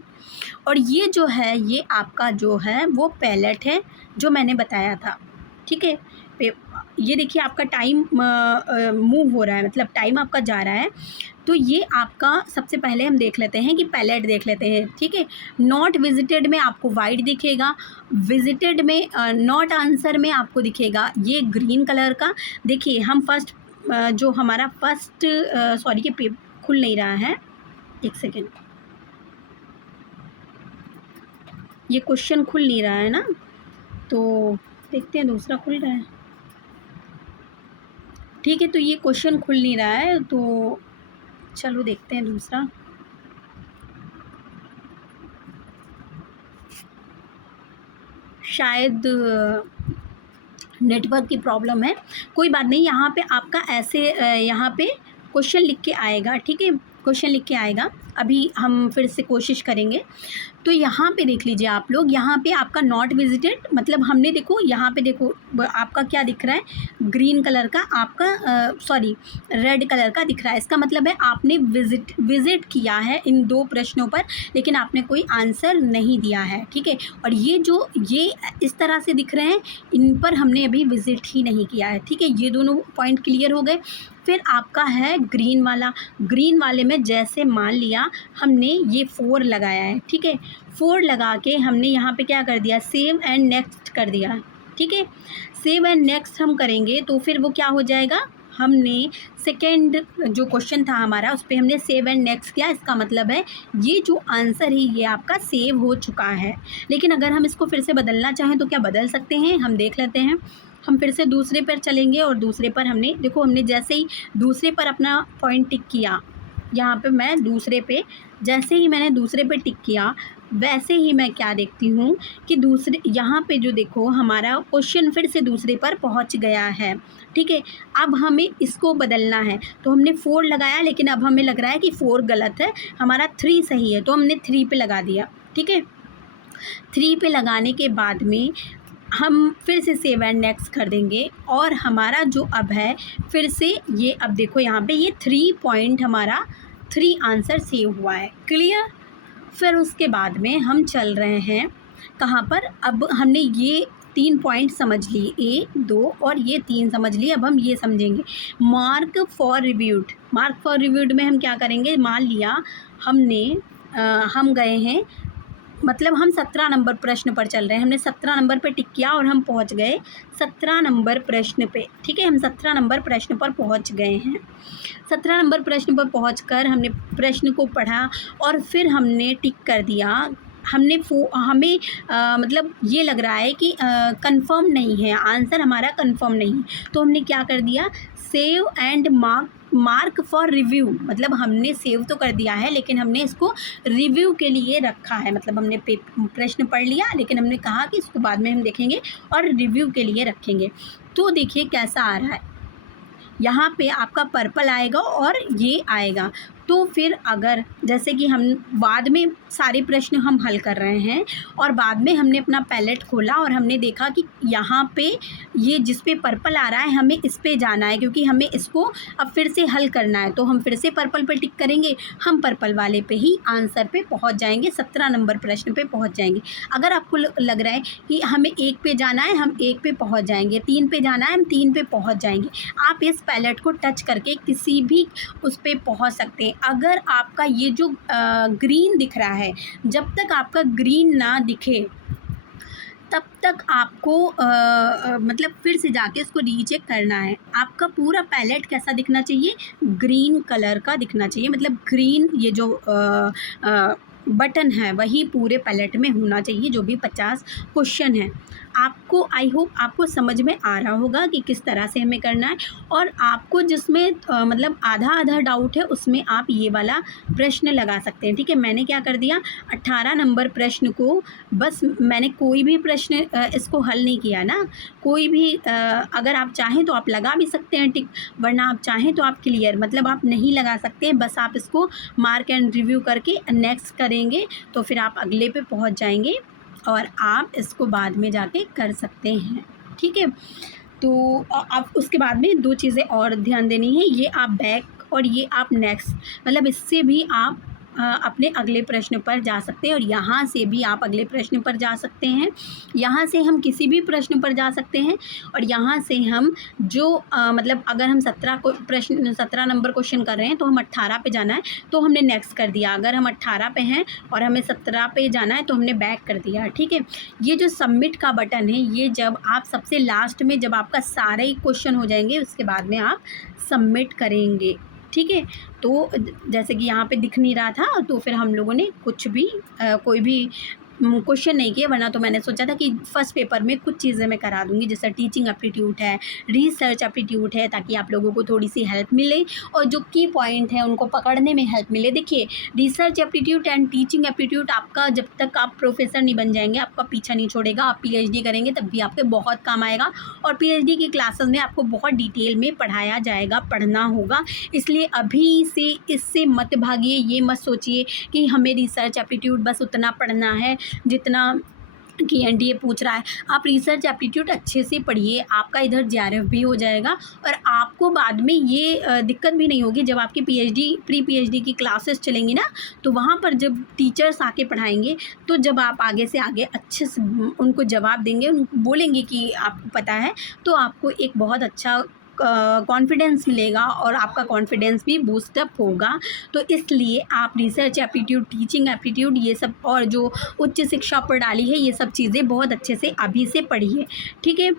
और ये जो है ये आपका जो है वो पैलेट है जो मैंने बताया था, ठीक है। पे ये देखिए आपका टाइम मूव हो रहा है, मतलब टाइम आपका जा रहा है। तो ये आपका सबसे पहले हम देख लेते हैं कि पैलेट देख लेते हैं, ठीक है। नॉट विजिटेड में आपको वाइट दिखेगा, विजिटेड में नॉट आंसर में आपको दिखेगा ये ग्रीन कलर का। देखिए हम फर्स्ट जो हमारा फर्स्ट सॉरी ये खुल नहीं रहा है, एक सेकेंड, ये क्वेश्चन खुल नहीं रहा है ना, तो देखते हैं दूसरा खुल रहा है, ठीक है। तो ये क्वेश्चन खुल नहीं रहा है, तो चलो देखते हैं दूसरा। शायद नेटवर्क की प्रॉब्लम है, कोई बात नहीं। यहाँ पे आपका ऐसे यहाँ पे क्वेश्चन लिख के आएगा, ठीक है, क्वेश्चन लिख के आएगा। अभी हम फिर से कोशिश करेंगे। तो यहाँ पे देख लीजिए आप लोग, यहाँ पे आपका नॉट विजिटेड, मतलब हमने देखो यहाँ पे देखो आपका क्या दिख रहा है, ग्रीन कलर का आपका सॉरी रेड कलर का दिख रहा है। इसका मतलब है आपने विजिट किया है इन 2 प्रश्नों पर, लेकिन आपने कोई आंसर नहीं दिया है, ठीक है। और ये जो ये इस तरह से दिख रहे हैं, इन पर हमने अभी विजिट ही नहीं किया है, ठीक है। ये दोनों पॉइंट क्लियर हो गए। फिर आपका है ग्रीन वाला, ग्रीन वाले में जैसे मान लिया हमने ये 4 लगाया है, ठीक है। 4 लगा के हमने यहाँ पे क्या कर दिया, सेव एंड नेक्स्ट कर दिया, ठीक है। सेव एंड नेक्स्ट हम करेंगे तो फिर वो क्या हो जाएगा, हमने सेकेंड जो क्वेश्चन था हमारा उस पर हमने सेव एंड नेक्स्ट किया। इसका मतलब है ये जो आंसर है ये आपका सेव हो चुका है। लेकिन अगर हम इसको फिर से बदलना चाहें तो क्या बदल सकते हैं, हम देख लेते हैं। हम फिर से दूसरे पर चलेंगे और दूसरे पर हमने देखो, हमने जैसे ही दूसरे पर अपना पॉइंट टिक किया, यहाँ पे मैं दूसरे पे जैसे ही मैंने दूसरे पे टिक किया, वैसे ही मैं क्या देखती हूँ कि दूसरे यहाँ पे जो देखो हमारा क्वेश्चन फिर से दूसरे पर पहुँच गया है, ठीक है। अब हमें इसको बदलना है, तो हमने 4 लगाया, लेकिन अब हमें लग रहा है कि 4 गलत है, हमारा 3 सही है, तो हमने 3 पे लगा दिया, ठीक है। 3 पे लगाने के बाद में हम फिर से सेव एंड नेक्स्ट कर देंगे और हमारा जो अब है फिर से ये, अब देखो यहाँ पे ये 3 पॉइंट हमारा 3 आंसर सेव हुआ है, क्लियर। फिर उसके बाद में हम चल रहे हैं कहाँ पर, अब हमने ये 3 पॉइंट समझ लिए, 1 2 और ये 3 समझ लिए। अब हम ये समझेंगे mark for reviewed. Mark for reviewed में हम क्या करेंगे, मान लिया हमने हम गए हैं, मतलब हम 17 नंबर प्रश्न पर चल रहे हैं, हमने 17 नंबर पे टिक किया और हम पहुंच गए 17 नंबर प्रश्न पे, ठीक है। हम 17 नंबर प्रश्न पर पहुंच गए हैं। 17 नंबर प्रश्न पर पहुंचकर हमने प्रश्न को पढ़ा और फिर हमने टिक कर दिया। हमने हमें मतलब ये लग रहा है कि कंफर्म नहीं है, आंसर हमारा कंफर्म नहीं है, तो हमने क्या कर दिया, save and mark for review. मतलब हमने सेव तो कर दिया है, लेकिन हमने इसको रिव्यू के लिए रखा है। मतलब हमने प्रश्न पढ़ लिया, लेकिन हमने कहा कि इसको बाद में हम देखेंगे और रिव्यू के लिए रखेंगे। तो देखिए कैसा आ रहा है, यहाँ पे आपका पर्पल आएगा और ये आएगा। तो फिर अगर जैसे कि हम बाद में सारे प्रश्न हम हल कर रहे हैं और बाद में हमने अपना पैलेट खोला और हमने देखा कि यहाँ पे ये जिस पे पर्पल आ रहा है हमें इस पे जाना है, क्योंकि हमें इसको अब फिर से हल करना है। तो हम फिर से पर्पल पे टिक करेंगे, हम पर्पल वाले पे ही आंसर पे पहुँच जाएंगे, 17 नंबर प्रश्न पे पहुँच जाएंगे। अगर आपको लग रहा है कि हमें 1 पे जाना है, हम 1 पे पहुँच जाएंगे, 3 पे जाना है, हम 3 पे पहुँच जाएंगे। आप इस पैलेट को टच करके किसी भी उस पर पहुँच सकते हैं। अगर आपका ये जो ग्रीन दिख रहा है, जब तक आपका ग्रीन ना दिखे तब तक आपको मतलब फिर से जाके इसको रीचेक करना है। आपका पूरा पैलेट कैसा दिखना चाहिए, ग्रीन कलर का दिखना चाहिए। मतलब ग्रीन ये जो बटन है वही पूरे पैलेट में होना चाहिए, जो भी 50 क्वेश्चन है। आपको आई होप आपको समझ में आ रहा होगा कि किस तरह से हमें करना है। और आपको जिसमें मतलब आधा आधा डाउट है उसमें आप ये वाला प्रश्न लगा सकते हैं, ठीक है। मैंने क्या कर दिया, 18 नंबर प्रश्न को बस मैंने कोई भी प्रश्न इसको हल नहीं किया ना, कोई भी अगर आप चाहें तो आप लगा भी सकते हैं टिक, वरना आप चाहें तो आप क्लियर मतलब आप नहीं लगा सकते हैं। बस आप इसको मार्क एंड रिव्यू करके नेक्स्ट करेंगे तो फिर आप अगले पे पहुंच जाएंगे और आप इसको बाद में जाके कर सकते हैं, ठीक है। तो आप उसके बाद में 2 चीज़ें और ध्यान देनी है, ये आप बैक और ये आप नेक्स्ट, मतलब इससे भी आप अपने अगले प्रश्न पर जा सकते हैं और यहाँ से भी आप अगले प्रश्न पर जा सकते हैं। यहाँ से हम किसी भी प्रश्न पर जा सकते हैं और यहाँ से हम जो मतलब अगर हम 17 नंबर क्वेश्चन कर रहे हैं तो हम 18 पे जाना है तो हमने नेक्स्ट कर दिया। अगर हम 18 पे हैं और हमें 17 पे जाना है तो हमने बैक कर दिया। ठीक है, ये जो सबमिट का बटन है, ये जब आप सबसे लास्ट में जब आपका सारे ही क्वेश्चन हो जाएंगे उसके बाद में आप सबमिट करेंगे। ठीक है, तो जैसे कि यहाँ पे दिख नहीं रहा था तो फिर हम लोगों ने कुछ भी कोई भी क्वेश्चन नहीं किए, वरना तो मैंने सोचा था कि फर्स्ट पेपर में कुछ चीज़ें मैं करा दूँगी, जैसे टीचिंग एप्टीट्यूड है, रिसर्च एप्टीट्यूड है, ताकि आप लोगों को थोड़ी सी हेल्प मिले और जो की पॉइंट है उनको पकड़ने में हेल्प मिले। देखिए, research aptitude and teaching aptitude आपका जब तक आप प्रोफेसर नहीं बन जाएंगे आपका पीछा नहीं छोड़ेगा। आप PhD करेंगे तब भी आपके बहुत काम आएगा और PhD की क्लासेस में आपको बहुत डिटेल में पढ़ाया जाएगा, पढ़ना होगा। इसलिए अभी से इससे मत भागिए, ये मत सोचिए कि हमें रिसर्च एप्टीट्यूड बस उतना पढ़ना है जितना कि NDA पूछ रहा है। आप रिसर्च एप्टीट्यूड अच्छे से पढ़िए, आपका इधर JRF भी हो जाएगा और आपको बाद में ये दिक्कत भी नहीं होगी। जब आपकी प्री PhD की क्लासेस चलेंगी ना, तो वहाँ पर जब टीचर्स आके पढ़ाएंगे तो जब आप आगे से आगे अच्छे से उनको जवाब देंगे, उनको बोलेंगे कि आपको पता है, तो आपको एक बहुत अच्छा कॉन्फिडेंस मिलेगा और आपका कॉन्फिडेंस भी बूस्टअप होगा। तो इसलिए आप रिसर्च एप्टीट्यूड, टीचिंग एप्टीट्यूड, ये सब और जो उच्च शिक्षा प्रणाली है, ये सब चीज़ें बहुत अच्छे से अभी से पढ़िए। ठीक है,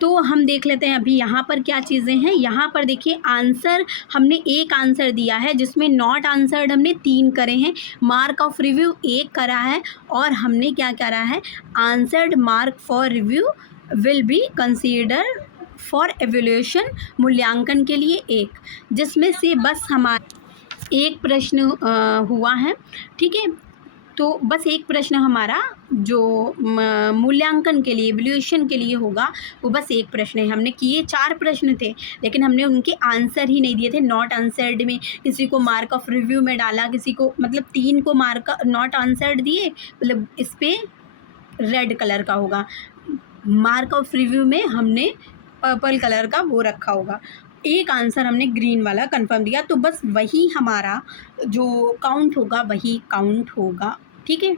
तो हम देख लेते हैं अभी यहाँ पर क्या चीज़ें हैं। यहाँ पर देखिए, आंसर हमने एक आंसर दिया है जिसमें नॉट आंसर्ड हमने 3 करे हैं, मार्क ऑफ रिव्यू 1 करा है और हमने क्या करा है, answered mark for review will be consider for evolution, मूल्यांकन के लिए 1, जिसमें से बस हमारा एक प्रश्न हुआ है। ठीक है, तो बस एक प्रश्न हमारा जो मूल्यांकन के लिए, एवोल्यूशन के लिए होगा, वो बस एक प्रश्न है। हमने किए 4 प्रश्न थे लेकिन हमने उनके आंसर ही नहीं दिए थे। नॉट आंसर्ड में किसी को मार्क ऑफ रिव्यू में डाला, किसी को मतलब 3 को मार्क नॉट आंसर्ड दिए, मतलब इस पर रेड कलर का होगा। मार्क ऑफ रिव्यू में हमने पर्पल कलर का वो रखा होगा। एक आंसर हमने ग्रीन वाला कंफर्म दिया, तो बस वही हमारा जो काउंट होगा वही काउंट होगा। ठीक है,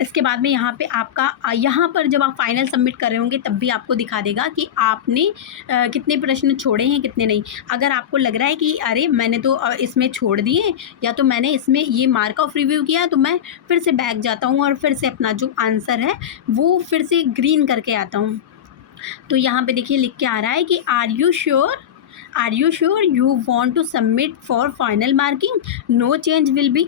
इसके बाद में यहाँ पे आपका यहाँ पर जब आप फाइनल सबमिट कर रहे होंगे तब भी आपको दिखा देगा कि आपने कितने प्रश्न छोड़े हैं, कितने नहीं। अगर आपको लग रहा है कि अरे मैंने तो इसमें छोड़ दिए, या तो मैंने इसमें ये मार्क ऑफ रिव्यू किया, तो मैं फिर से बैक जाता हूँ और फिर से अपना जो आंसर है वो फिर से ग्रीन करके आता हूँ। तो यहाँ पे देखिए लिख के आ रहा है कि are you sure you want to submit for final marking, no change will be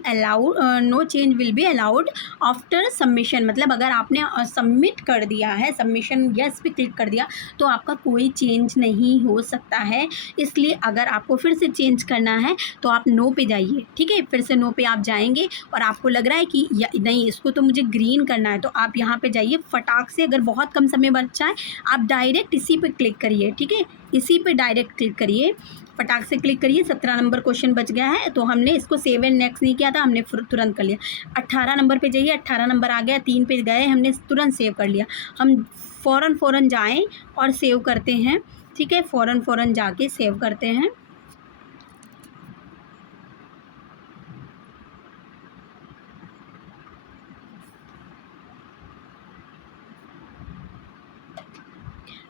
allowed after submission. मतलब अगर आपने सबमिट कर दिया है, सबमिशन यस पे क्लिक कर दिया, तो आपका कोई चेंज नहीं हो सकता है। इसलिए अगर आपको फिर से चेंज करना है तो आप नो पे जाइए। ठीक है, फिर से नो पे आप जाएंगे और आपको लग रहा है कि नहीं इसको तो मुझे ग्रीन करना है, तो आप यहाँ पे जाइए फटाक से। अगर बहुत कम समय बचा है आप डायरेक्ट इसी पे क्लिक करिए। ठीक है, इसी पे डायरेक्ट क्लिक करिए, फटाक से क्लिक करिए। 17 नंबर क्वेश्चन बच गया है, तो हमने इसको सेव एंड नेक्स्ट नहीं किया था, हमने तुरंत कर लिया। 18 नंबर पे जाइए, 18 नंबर आ गया, 3 पे गए, हमने तुरंत सेव कर लिया। हम फ़ौरन जाएं और सेव करते हैं। ठीक है, फ़ौरन जाके सेव करते हैं।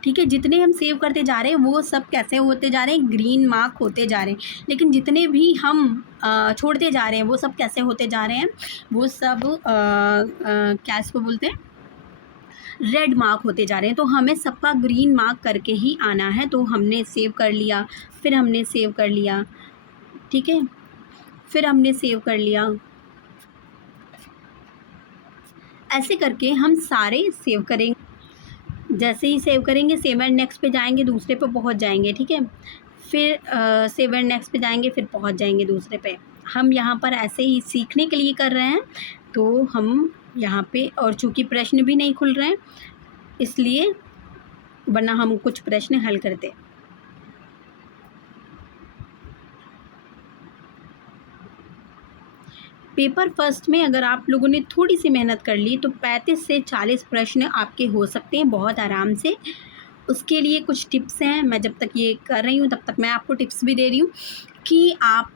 ठीक है, जितने हम सेव करते जा रहे हैं वो सब कैसे होते जा रहे हैं, ग्रीन मार्क होते जा रहे हैं। लेकिन जितने भी हम छोड़ते जा रहे हैं वो सब कैसे होते जा रहे हैं, वो सब क्या इसको बोलते हैं, रेड मार्क होते जा रहे हैं। तो हमें सबका ग्रीन मार्क करके ही आना है। तो हमने सेव कर लिया, फिर हमने सेव कर लिया। ठीक है, फिर हमने सेव कर लिया। ऐसे करके हम सारे सेव करेंगे। जैसे ही सेव करेंगे, सेव एंड नेक्स्ट पे जाएंगे, दूसरे पे पहुंच जाएंगे। ठीक है, फिर सेव एंड नेक्स्ट पे जाएंगे, फिर पहुंच जाएंगे दूसरे पे। हम यहाँ पर ऐसे ही सीखने के लिए कर रहे हैं, तो हम यहाँ पे, और चूँकि प्रश्न भी नहीं खुल रहे हैं इसलिए, वरना हम कुछ प्रश्न हल करते। पेपर फर्स्ट में अगर आप लोगों ने थोड़ी सी मेहनत कर ली तो 35 से 40 प्रश्न आपके हो सकते हैं बहुत आराम से। उसके लिए कुछ टिप्स हैं, मैं जब तक ये कर रही हूँ तब तक मैं आपको टिप्स भी दे रही हूँ। कि आप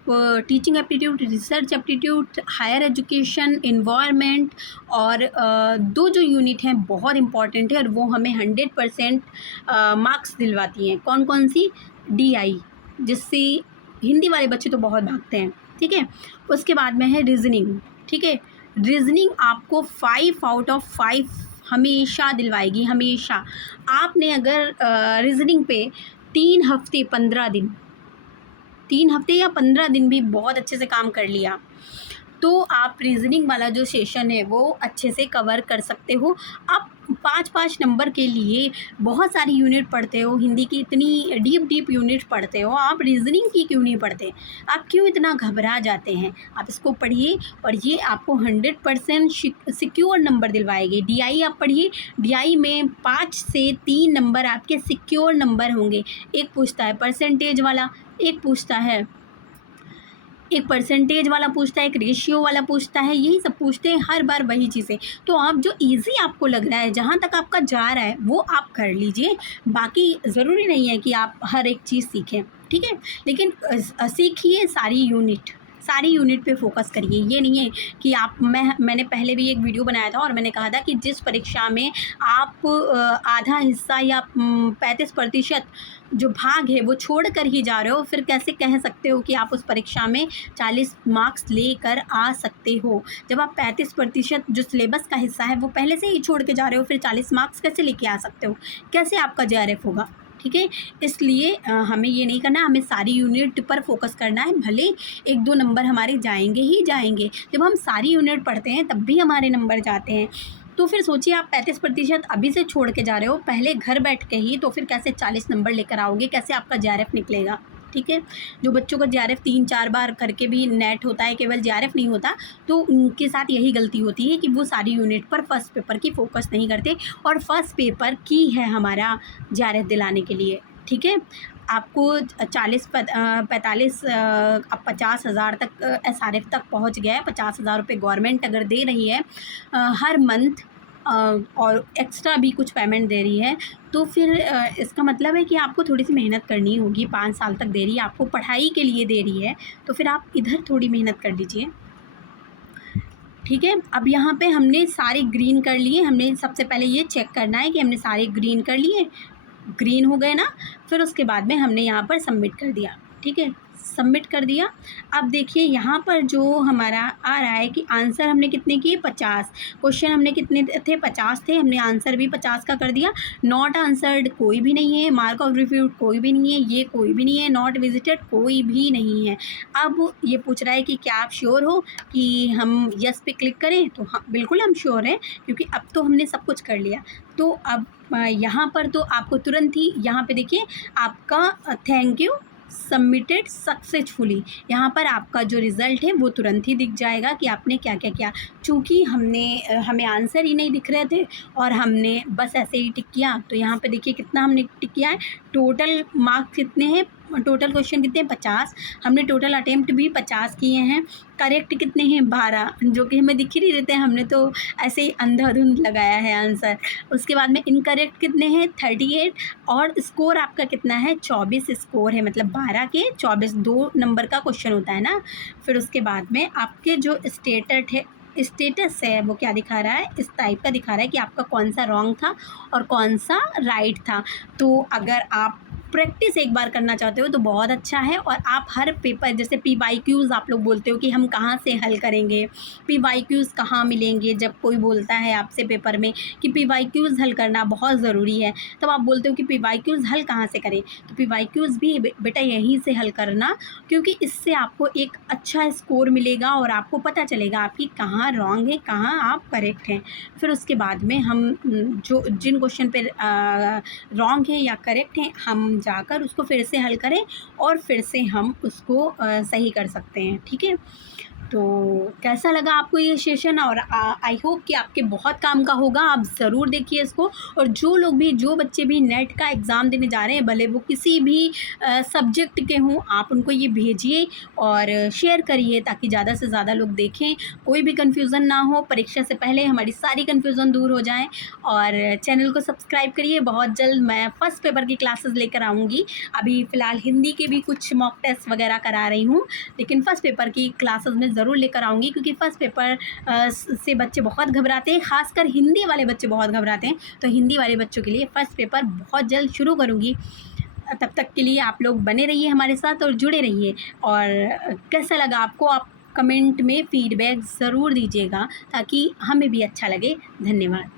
teaching aptitude, research aptitude, higher education, environment और दो जो यूनिट हैं बहुत इंपॉर्टेंट है और वो हमें 100% मार्क्स दिलवाती हैं। कौन कौन सी? DI, जिससे हिंदी वाले बच्चे तो बहुत भागते हैं, ठीक है। उसके बाद में है रीजनिंग, ठीक है। रीजनिंग आपको 5 आउट ऑफ 5 हमेशा दिलवाएगी, हमेशा। आपने अगर रीजनिंग पे 3 हफ्ते 15 दिन, 3 हफ्ते या 15 दिन भी बहुत अच्छे से काम कर लिया तो आप रीजनिंग वाला जो सेशन है वो अच्छे से कवर कर सकते हो। आप 5-5 नंबर के लिए बहुत सारी यूनिट पढ़ते हो, हिंदी की इतनी डीप यूनिट पढ़ते हो, आप रीजनिंग की क्यों नहीं पढ़ते? आप क्यों इतना घबरा जाते हैं? आप इसको पढ़िए और ये आपको 100% सिक्योर नंबर दिलवाएगी। DI आप पढ़िए, DI में 5 से 3 नंबर आपके सिक्योर नंबर होंगे। एक पूछता है परसेंटेज वाला, एक परसेंटेज वाला पूछता है, एक रेशियो वाला पूछता है, यही सब पूछते हैं हर बार वही चीज़ें। तो आप जो इजी आपको लग रहा है, जहाँ तक आपका जा रहा है वो आप कर लीजिए। बाकी ज़रूरी नहीं है कि आप हर एक चीज़ सीखें, ठीक है। लेकिन सीखिए सारी यूनिट पे फोकस करिए। ये नहीं है कि मैंने पहले भी एक वीडियो बनाया था और मैंने कहा था कि जिस परीक्षा में आप आधा हिस्सा या 35% जो भाग है वो छोड़ कर ही जा रहे हो, फिर कैसे कह सकते हो कि आप उस परीक्षा में 40 मार्क्स लेकर आ सकते हो? जब आप 35% जो सिलेबस का हिस्सा है वो पहले से ही छोड़ के जा रहे हो, फिर 40 मार्क्स कैसे लेके आ सकते हो? कैसे आपका JRF होगा? ठीक है। इसलिए हमें ये नहीं करना, हमें सारी यूनिट पर फोकस करना है। भले 1-2 नंबर हमारे जाएंगे ही जाएंगे, जब हम सारी यूनिट पढ़ते हैं तब भी हमारे नंबर जाते हैं। तो फिर सोचिए, आप 35% अभी से छोड़ के जा रहे हो पहले घर बैठ के ही, तो फिर कैसे 40 नंबर लेकर आओगे? कैसे आपका JRF निकलेगा? ठीक है। जो बच्चों का JRF 3-4 बार करके भी नेट होता है, केवल JRF नहीं होता, तो उनके साथ यही गलती होती है कि वो सारी यूनिट पर फर्स्ट पेपर की फोकस नहीं करते और फर्स्ट पेपर की है हमारा JRF दिलाने के लिए, ठीक है। आपको 45 अब 50,000 तक SRF तक पहुंच गया है। 50,000 रुपये गवर्नमेंट अगर दे रही है हर मंथ और एक्स्ट्रा भी कुछ पेमेंट दे रही है, तो फिर इसका मतलब है कि आपको थोड़ी सी मेहनत करनी होगी। 5 साल तक दे रही है, आपको पढ़ाई के लिए दे रही है, तो फिर आप इधर थोड़ी मेहनत कर लीजिए, ठीक है। अब यहाँ पे हमने सारे ग्रीन कर लिए। हमने सबसे पहले ये चेक करना है कि हमने सारे ग्रीन कर लिए, ग्रीन हो गए ना। फिर उसके बाद में हमने यहाँ पर सबमिट कर दिया, ठीक है, सबमिट कर दिया। अब देखिए यहाँ पर जो हमारा आ रहा है कि आंसर हमने कितने किए? 50। क्वेश्चन हमने कितने थे? 50 थे। हमने आंसर भी 50 का कर दिया। नॉट आंसर्ड कोई भी नहीं है, मार्क ऑफ रिफ्यूट कोई भी नहीं है, ये कोई भी नहीं है, नॉट विजिटेड कोई भी नहीं है। अब ये पूछ रहा है कि क्या आप श्योर हो कि हम यस पे क्लिक करें? तो हाँ, बिल्कुल हम श्योर हैं, क्योंकि अब तो हमने सब कुछ कर लिया। तो अब यहाँ पर तो आपको तुरंत ही यहाँ पे देखिए आपका थैंक यू सबमिटेड सक्सेसफुली, यहाँ पर आपका जो रिज़ल्ट है वो तुरंत ही दिख जाएगा कि आपने क्या क्या किया। चूँकि हमें आंसर ही नहीं दिख रहे थे और हमने बस ऐसे ही टिक किया, तो यहाँ पे देखिए कितना हमने टिक किया है। टोटल मार्क्स कितने हैं? टोटल क्वेश्चन कितने हैं? 50। हमने टोटल अटेम्प्ट भी 50 किए हैं। करेक्ट कितने हैं? 12, जो कि हमें दिख ही नहीं रहते हैं, हमने तो ऐसे ही अंधाधुंध लगाया है आंसर। उसके बाद में इनकरेक्ट कितने हैं? 38। और स्कोर आपका कितना है? 24 स्कोर है, मतलब 12 के 24, 2 नंबर का क्वेश्चन होता है ना। फिर उसके बाद में आपके जो स्टेटस है वो क्या दिखा रहा है? इस टाइप का दिखा रहा है कि आपका कौन सा रॉन्ग था और कौन सा राइट था। तो अगर आप प्रैक्टिस एक बार करना चाहते हो तो बहुत अच्छा है। और आप हर पेपर, जैसे PYQs आप लोग बोलते हो कि हम कहाँ से हल करेंगे, PYQs कहाँ मिलेंगे, जब कोई बोलता है आपसे पेपर में कि PYQs हल करना बहुत ज़रूरी है, तब आप बोलते हो कि PYQs हल कहाँ से करें। तो PYQs भी बेटा यहीं से हल करना, क्योंकि इससे आपको एक अच्छा स्कोर मिलेगा और आपको पता चलेगा आपकी कहाँ रॉन्ग है, कहाँ आप करेक्ट हैं। फिर उसके बाद में हम जिन क्वेश्चन पे रॉन्ग है या करेक्ट हैं, हम जाकर उसको फिर से हल करें और फिर से हम उसको सही कर सकते हैं, ठीक है। तो कैसा लगा आपको ये सेशन, और आई होप कि आपके बहुत काम का होगा। आप ज़रूर देखिए इसको। और जो बच्चे भी नेट का एग्ज़ाम देने जा रहे हैं, भले वो किसी भी सब्जेक्ट के हों, आप उनको ये भेजिए और शेयर करिए ताकि ज़्यादा से ज़्यादा लोग देखें, कोई भी कन्फ्यूज़न ना हो। परीक्षा से पहले हमारी सारी कन्फ्यूज़न दूर हो जाए। और चैनल को सब्सक्राइब करिए। बहुत जल्द मैं फ़र्स्ट पेपर की क्लासेस लेकर आऊँगी। अभी फ़िलहाल हिंदी के भी कुछ मॉक टेस्ट वगैरह करा रही हूँ, लेकिन फ़र्स्ट पेपर की क्लासेस में ज़रूर लेकर आऊँगी, क्योंकि फ़र्स्ट पेपर से बच्चे बहुत घबराते हैं, ख़ासकर हिंदी वाले बच्चे बहुत घबराते हैं। तो हिंदी वाले बच्चों के लिए फ़र्स्ट पेपर बहुत जल्द शुरू करूँगी। तब तक के लिए आप लोग बने रहिए हमारे साथ और जुड़े रहिए। और कैसा लगा आपको, आप कमेंट में फ़ीडबैक ज़रूर दीजिएगा ताकि हमें भी अच्छा लगे। धन्यवाद।